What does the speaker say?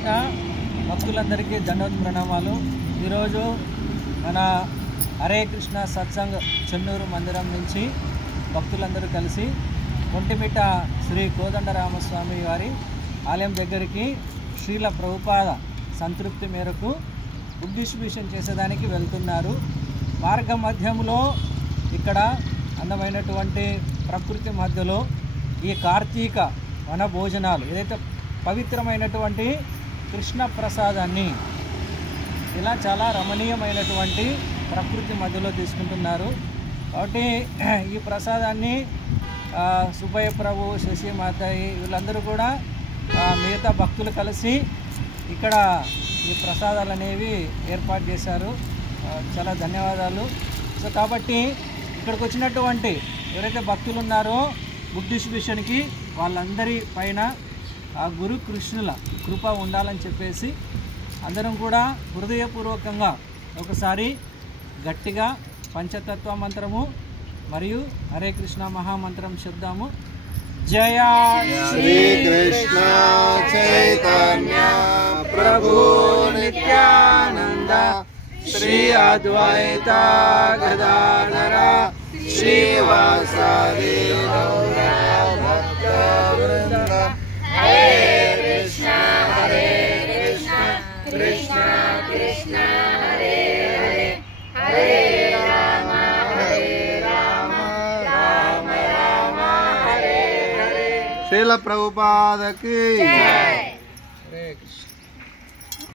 కృష్ణ భక్తులందరికీ దండవత్ ప్రణామాలు। ఈరోజు మన హరే కృష్ణ సత్సంగ్ చెన్నూరు మందిరం నుంచి భక్తులందరూ కలిసి ఒంటిమిట్ట శ్రీ కోదండరామస్వామి వారి ఆలయం దగ్గరికి శ్రీల ప్రభుపాద సంతృప్తి మేరకు ఫుడ్ డిస్ట్రిబ్యూషన్ చేసేదానికి వెళ్తున్నారు। మార్గ మధ్యంలో ఇక్కడ అందమైనటువంటి ప్రకృతి మధ్యలో ఈ కార్తీక వన భోజనాలు ఏదైతే పవిత్రమైనటువంటి కృష్ణ ప్రసాదాన్ని ఇలా చాలా రమణీయమైనటువంటి ప్రకృతి మధ్యలో తీసుకుంటున్నారు। కాబట్టి ఈ ప్రసాదాన్ని సుబ్బయ్య ప్రభు, శశిమాతాయి వీళ్ళందరూ కూడా మిగతా భక్తులు కలిసి ఇక్కడ ఈ ప్రసాదాలు అనేవి ఏర్పాటు చేశారు। చాలా ధన్యవాదాలు। సో కాబట్టి ఇక్కడికి వచ్చినటువంటి ఎవరైతే భక్తులు ఉన్నారో ఫుడ్ డిస్ట్రిబ్యూషన్కి వాళ్ళందరి పైన ఆ గురు కృష్ణుల కృప ఉండాలని చెప్పేసి అందరం కూడా హృదయపూర్వకంగా ఒకసారి గట్టిగా పంచతత్వ మంత్రము మరియు హరే కృష్ణ మహామంత్రం చెప్దాము। జయ శ్రీ కృష్ణ చైతన్య ప్రభు నిత్యానంద శ్రీ అద్వైత గదాధర శ్రీవాసాది గౌర భక్త వృంద హరే కృష్ణ కృష్ణ కృష్ణ హరే హరే హరే రామ రామ రామ హరే హరే। శ్రీల ప్రభుపాద की जय। हरे कृष्ण।